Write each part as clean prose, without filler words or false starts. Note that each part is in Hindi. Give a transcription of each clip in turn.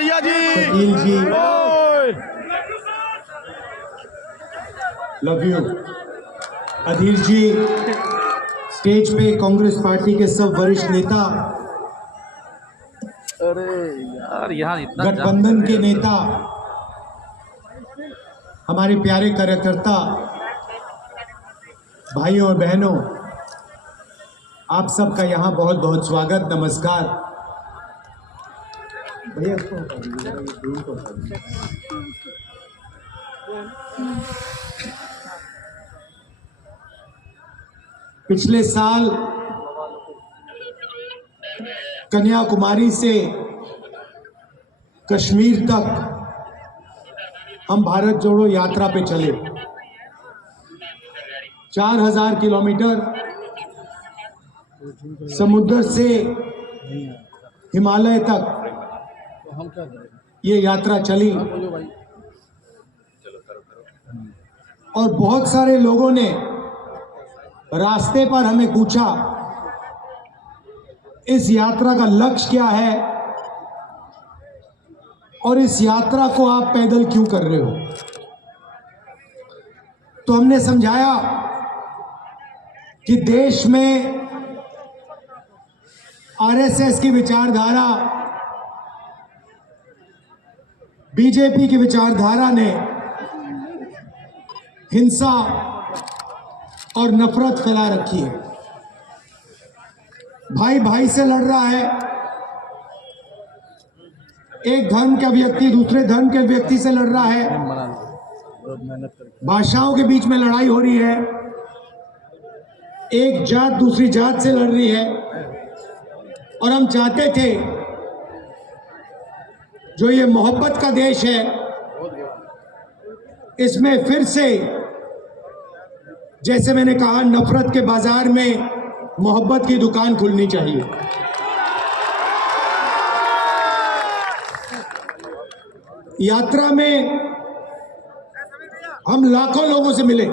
भैया जी, Shakeel ji, love you. Adhir ji, stage पे कांग्रेस पार्टी के सब वरिष्ठ नेता, अरे यार यहाँ इतना गठबंधन के नेता, हमारे प्यारे कार्यकर्ता भाइयों और बहनों, आप सबका यहाँ बहुत बहुत स्वागत, नमस्कार। भैया पिछले साल कन्याकुमारी से कश्मीर तक हम भारत जोड़ो यात्रा पे चले। 4000 किलोमीटर समुद्र से हिमालय तक ये यात्रा चली और बहुत सारे लोगों ने रास्ते पर हमें पूछा, इस यात्रा का लक्ष्य क्या है और इस यात्रा को आप पैदल क्यों कर रहे हो। तो हमने समझाया कि देश में आरएसएस की विचारधारा, बीजेपी की विचारधारा ने हिंसा और नफरत फैला रखी है। भाई भाई से लड़ रहा है, एक धर्म का व्यक्ति दूसरे धर्म के व्यक्ति से लड़ रहा है, भाषाओं के बीच में लड़ाई हो रही है, एक जात दूसरी जात से लड़ रही है। और हम चाहते थे जो ये मोहब्बत का देश है, इसमें फिर से, जैसे मैंने कहा, नफरत के बाजार में मोहब्बत की दुकान खुलनी चाहिए। यात्रा में हम लाखों लोगों से मिले।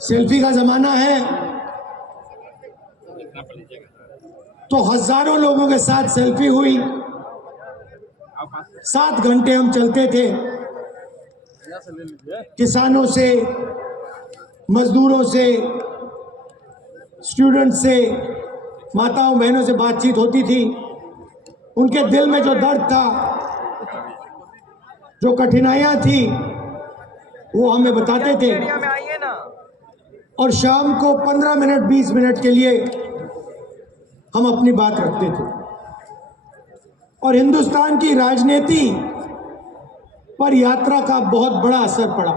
सेल्फी का जमाना है तो हजारों लोगों के साथ सेल्फी हुई। 7 घंटे हम चलते थे, किसानों से, मजदूरों से, स्टूडेंट से, माताओं बहनों से बातचीत होती थी। उनके दिल में जो दर्द था, जो कठिनाइयां थी, वो हमें बताते थे। और शाम को 15 मिनट 20 मिनट के लिए हम अपनी बात रखते थे। और हिंदुस्तान की राजनीति पर यात्रा का बहुत बड़ा असर पड़ा।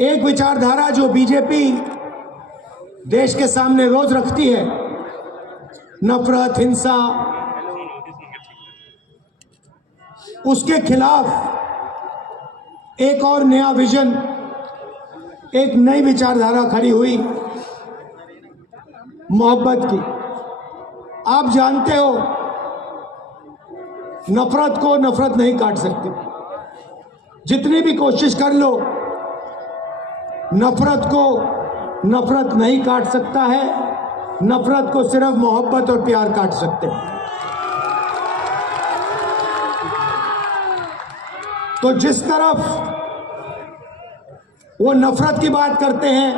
एक विचारधारा जो बीजेपी देश के सामने रोज रखती है, नफरत, हिंसा, उसके खिलाफ एक और नया विजन, एक नई विचारधारा खड़ी हुई, मोहब्बत की। आप जानते हो, नफरत को नफरत नहीं काट सकती। जितनी भी कोशिश कर लो, नफरत को नफरत नहीं काट सकता है। नफरत को सिर्फ मोहब्बत और प्यार काट सकते हैं। तो जिस तरफ वो नफरत की बात करते हैं,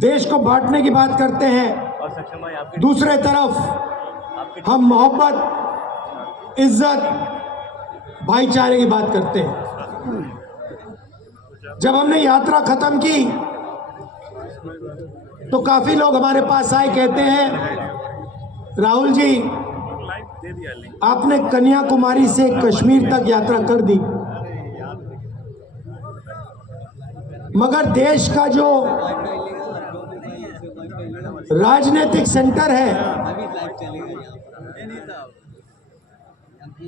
देश को बांटने की बात करते हैं, दूसरे तरफ हम मोहब्बत, इज्जत, भाईचारे की बात करते हैं। जब हमने यात्रा खत्म की तो काफी लोग हमारे पास आए, कहते हैं, राहुल जी, आपने कन्याकुमारी से कश्मीर तक यात्रा कर दी, मगर देश का जो राजनीतिक सेंटर है,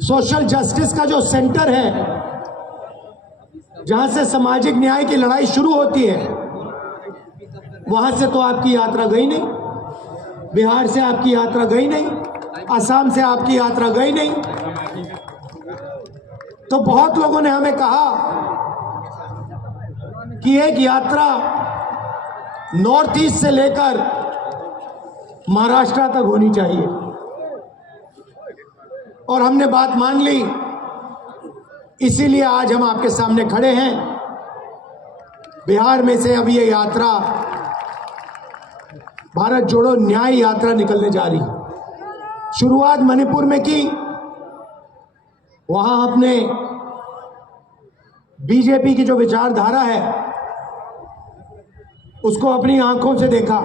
सोशल जस्टिस का जो सेंटर है, जहां से सामाजिक न्याय की लड़ाई शुरू होती है, वहां से तो आपकी यात्रा गई नहीं। बिहार से आपकी यात्रा गई नहीं, असम से आपकी यात्रा गई नहीं। तो बहुत लोगों ने हमें कहा कि एक यात्रा नॉर्थ ईस्ट से लेकर महाराष्ट्र तक होनी चाहिए। और हमने बात मान ली, इसीलिए आज हम आपके सामने खड़े हैं। बिहार में से अब ये यात्रा, भारत जोड़ो न्याय यात्रा निकलने जा रही है। शुरुआत मणिपुर में की, वहां आपने बीजेपी की जो विचारधारा है उसको अपनी आंखों से देखा।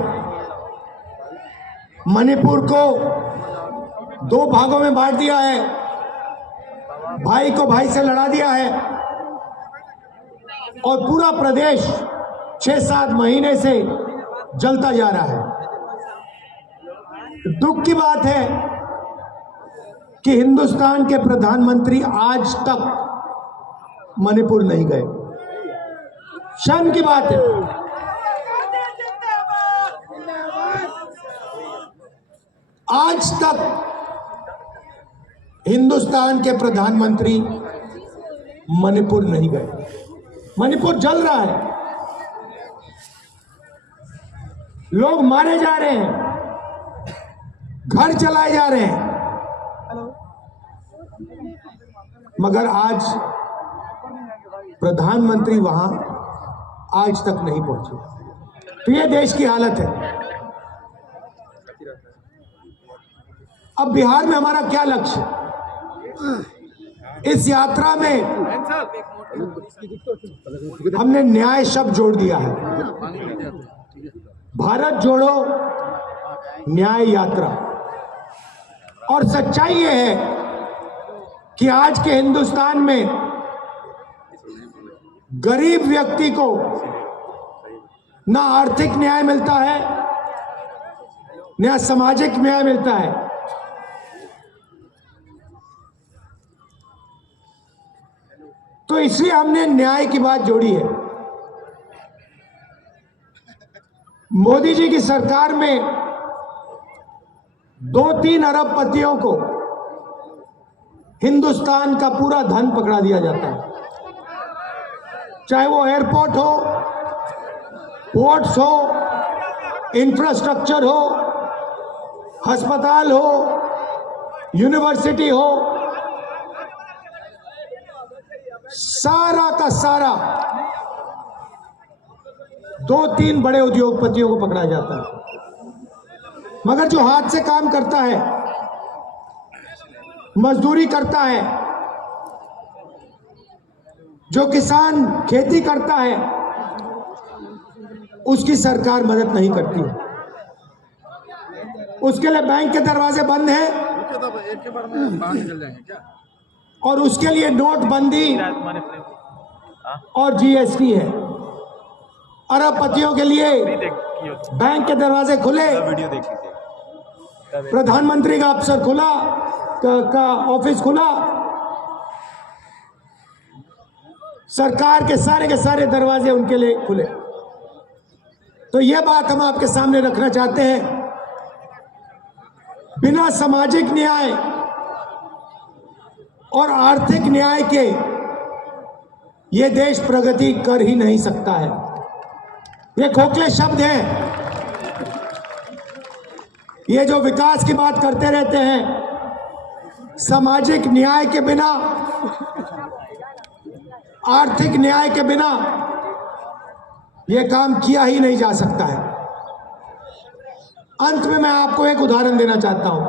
मणिपुर को 2 भागों में बांट दिया है, भाई को भाई से लड़ा दिया है, और पूरा प्रदेश 6-7 महीने से जलता जा रहा है। दुख की बात है कि हिंदुस्तान के प्रधानमंत्री आज तक मणिपुर नहीं गए। शर्म की बात है। आज तक हिंदुस्तान के प्रधानमंत्री मणिपुर नहीं गए। मणिपुर जल रहा है, लोग मारे जा रहे हैं, घर चलाए जा रहे हैं, मगर आज प्रधानमंत्री वहां आज तक नहीं पहुंचे। तो ये देश की हालत है। अब बिहार में हमारा क्या लक्ष्य? इस यात्रा में हमने न्याय शब्द जोड़ दिया है। भारत जोड़ो न्याय यात्रा। और सच्चाई ये है कि आज के हिंदुस्तान में गरीब व्यक्ति को ना आर्थिक न्याय मिलता है, ना सामाजिक न्याय मिलता है। तो इसलिए हमने न्याय की बात जोड़ी है। मोदी जी की सरकार में 2-3 अरबपतियों को हिंदुस्तान का पूरा धन पकड़ा दिया जाता है, चाहे वो एयरपोर्ट हो, पोर्ट्स हो, इंफ्रास्ट्रक्चर हो, अस्पताल हो, यूनिवर्सिटी हो, सारा का सारा 2-3 बड़े उद्योगपतियों को पकड़ा जाता है। मगर जो हाथ से काम करता है, मजदूरी करता है, जो किसान खेती करता है, उसकी सरकार मदद नहीं करती। उसके लिए बैंक के दरवाजे बंद हैं और उसके लिए नोटबंदी और जीएसटी है। अरबपतियों के लिए बैंक के दरवाजे खुले, प्रधानमंत्री का अफसर खुला, का ऑफिस खुला, सरकार के सारे दरवाजे उनके लिए खुले। तो यह बात हम आपके सामने रखना चाहते हैं। बिना सामाजिक न्याय और आर्थिक न्याय के ये देश प्रगति कर ही नहीं सकता है। ये खोखले शब्द हैं। ये जो विकास की बात करते रहते हैं, सामाजिक न्याय के बिना, आर्थिक न्याय के बिना ये काम किया ही नहीं जा सकता है। अंत में मैं आपको एक उदाहरण देना चाहता हूं।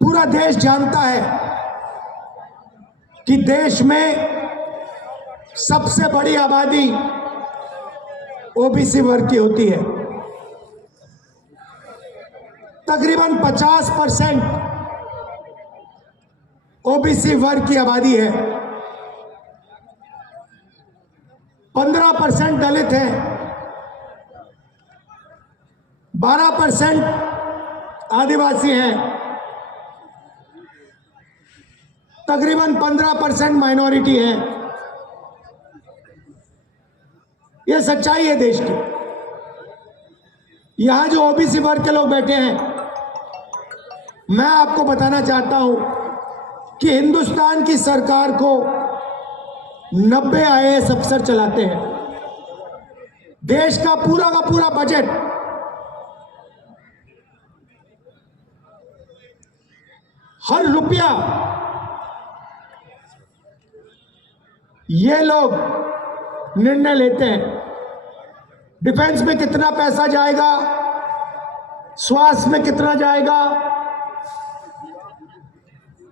पूरा देश जानता है कि देश में सबसे बड़ी आबादी ओबीसी वर्ग की होती है। तकरीबन 50% ओबीसी वर्ग की आबादी है। 15% दलित है, 12% आदिवासी हैं, तकरीबन 15% माइनॉरिटी है। यह सच्चाई है देश की। यहां जो ओबीसी वर्ग के लोग बैठे हैं, मैं आपको बताना चाहता हूं कि हिंदुस्तान की सरकार को 90 आईएएस अफसर चलाते हैं। देश का पूरा बजट हर रुपया ये लोग निर्णय लेते हैं। डिफेंस में कितना पैसा जाएगा, स्वास्थ्य में कितना जाएगा,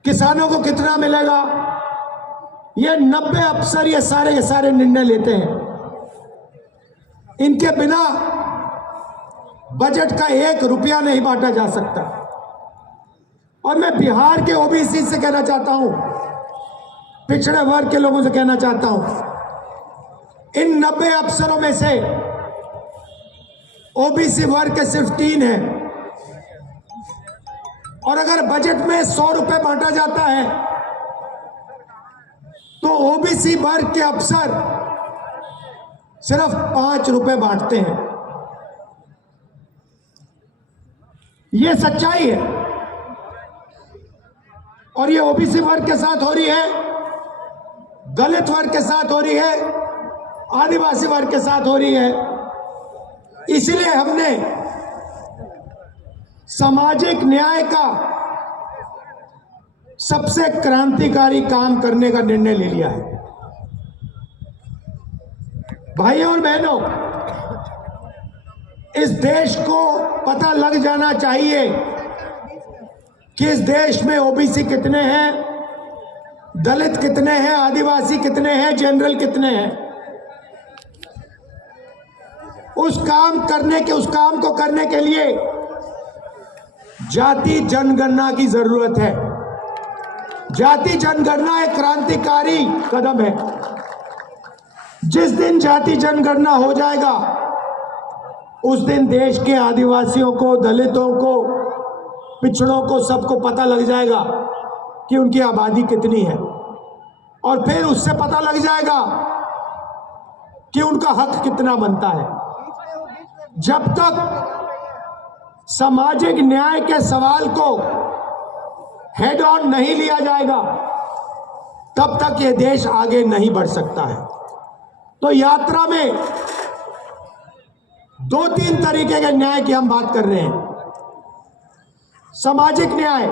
किसानों को कितना मिलेगा, ये 90 अफसर ये सारे निर्णय लेते हैं। इनके बिना बजट का 1 रुपया नहीं बांटा जा सकता। और मैं बिहार के ओबीसी से कहना चाहता हूं, पिछड़े वर्ग के लोगों से कहना चाहता हूं, इन 90 अफसरों में से ओबीसी वर्ग के सिर्फ 3 हैं। और अगर बजट में 100 रुपए बांटा जाता है तो ओबीसी वर्ग के अफसर सिर्फ 5 रुपए बांटते हैं। यह सच्चाई है। और ये ओबीसी वर्ग के साथ हो रही है, दलित वर्ग के साथ हो रही है, आदिवासी वर्ग के साथ हो रही है। इसलिए हमने सामाजिक न्याय का सबसे क्रांतिकारी काम करने का निर्णय ले लिया है। भाइयों और बहनों, इस देश को पता लग जाना चाहिए कि इस देश में ओबीसी कितने हैं, दलित कितने हैं, आदिवासी कितने हैं, जनरल कितने हैं। उस काम को करने के लिए जाति जनगणना की जरूरत है। जाति जनगणना एक क्रांतिकारी कदम है। जिस दिन जाति जनगणना हो जाएगा उस दिन देश के आदिवासियों को, दलितों को, पिछड़ों को, सबको पता लग जाएगा कि उनकी आबादी कितनी है। और फिर उससे पता लग जाएगा कि उनका हक कितना बनता है। जब तक सामाजिक न्याय के सवाल को हेड ऑन नहीं लिया जाएगा तब तक ये देश आगे नहीं बढ़ सकता है। तो यात्रा में 2-3 तरीके के न्याय की हम बात कर रहे हैं। सामाजिक न्याय,